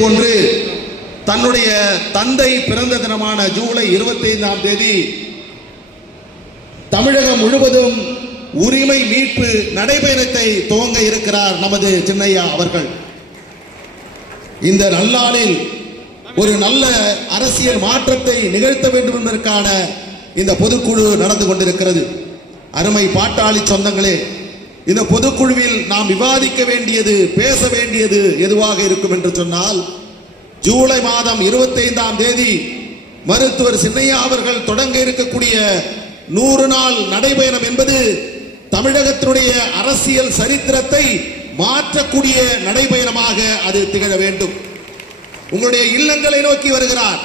போன்று தன்னுடைய தந்தை பிறந்த தினமான ஜூலை இருபத்தி ஐந்தாம் தேதி தமிழகம் முழுவதும் உரிமை மீட்பு நடைபயணத்தை துவங்க இருக்கிறார் நமது சின்னையா அவர்கள். இந்த நல்லாளில் ஒரு நல்ல அரசியல் மாற்றத்தை நிகழ்த்த வேண்டும் என்பதற்கான இந்த பொதுக்குழு நடந்து கொண்டிருக்கிறது. அருமை பாட்டாளி சொந்தங்களே இந்த பொதுக்குழுவில் நாம் விவாதிக்க வேண்டியது பேச வேண்டியது எதுவாக இருக்கும் என்று சொன்னால் ஜூலை மாதம் இருபத்தைந்தாம் தேதி மருத்துவர் சின்னையா அவர்கள் தொடங்க இருக்கக்கூடிய நூறு நாள் நடைபயணம் என்பது தமிழகத்தினுடைய அரசியல் சரித்திரத்தை மாற்றக்கூடிய நடைபயணமாக அது திகழ வேண்டும். உங்களுடைய இல்லங்களை நோக்கி வருகிறார்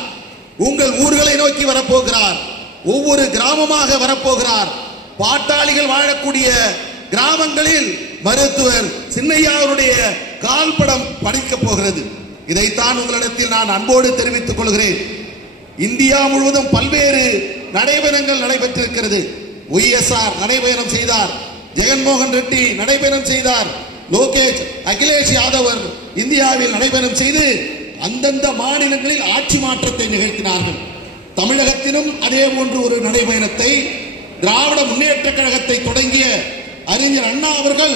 உங்கள் ஊர்களை நோக்கி வரப்போகிறார் ஒவ்வொரு கிராமமாக வரப்போகிறார் பாட்டாளிகள் வாழக்கூடிய கிராமங்களில் மருத்துவர் சின்னையாவுடைய கால்படம் படிக்கப் போகிறது. இதைத்தான் உங்களிடத்தில் நான் அன்போடு தெரிவித்துக் கொள்கிறேன். இந்தியா முழுவதும் பல்வேறு நடைபயணங்கள் நடைபெற்றிருக்கிறது. ஒய்எஸ்ஆர் நடைபயணம் செய்தார். ஜெகன்மோகன் ரெட்டி நடைபயணம் செய்தார். லோகேஷ் அகிலேஷ் யாதவர் இந்தியாவில் நடைபயணம் செய்து அந்தந்த மாநிலங்களில் ஆட்சி மாற்றத்தை நிகழ்த்தினார்கள். தமிழகத்திலும் அதே போன்று ஒரு நடைபயணத்தை திராவிட முன்னேற்ற கழகத்தை தொடங்கிய அறிஞர் அண்ணா அவர்கள்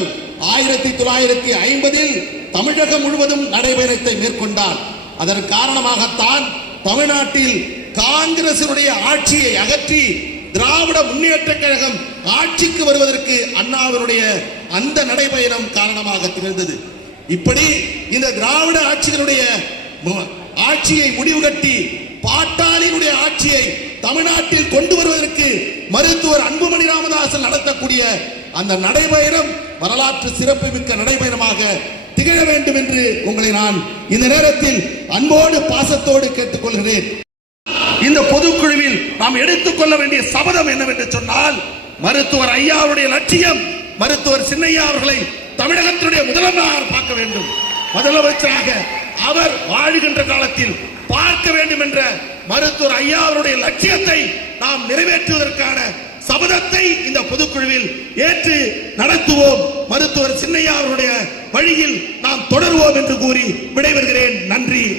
ஆயிரத்தி தொள்ளாயிரத்தி ஐம்பதில் தமிழகம் முழுவதும் நடைபயணத்தை மேற்கொண்டார். அதன் காரணமாகத்தான் தமிழ்நாட்டில் காங்கிரசினுடைய ஆட்சியை அகற்றி திராவிட முன்னேற்ற கழகம் ஆட்சிக்கு வருவதற்கு அண்ணாவினுடைய அந்த நடைபயணம் காரணமாக திகழ்ந்தது. இப்படி இந்த திராவிட ஆட்சிகளுடைய ஆட்சியை முடிவு கட்டி பாட்டாளியினுடைய ஆட்சியை தமிழ்நாட்டில் கொண்டு வருவதற்கு மருத்துவர் அன்புமணி ராமதாசன் நடத்தக்கூடிய அந்த நடைபயணம் வரலாற்று சிறப்புமிக்க நடைபயணமாக திகழ வேண்டும் என்று உங்களை நான் இந்த நேரத்தில் அன்போடு பாசத்தோடு கேட்டுக்கொள்கிறேன். இந்த பொதுக்குழுவில் நாம் எடுத்துக்கொள்ள வேண்டிய சபதம் என்னவென்று சொன்னால் மருத்துவர் ஐயாவுடைய லட்சியம் மருத்துவர் சின்னையா அவர்களை தமிழகத்தினுடைய முதலமைச்சராக பார்க்க வேண்டும். முதலமைச்சராக அவர் வாழுகின்ற காலத்தில் பார்க்க வேண்டும் என்ற மருத்துவர் ஐயா அவருடைய லட்சியத்தை நாம் நிறைவேற்றுவதற்கான சபதத்தை இந்த பொதுக்குழுவில் ஏற்று நடத்துவோம். மருத்துவர் சின்னையா அவருடைய வழியில் நாம் தொடருவோம் என்று கூறி விடைபெறுகிறேன். நன்றி.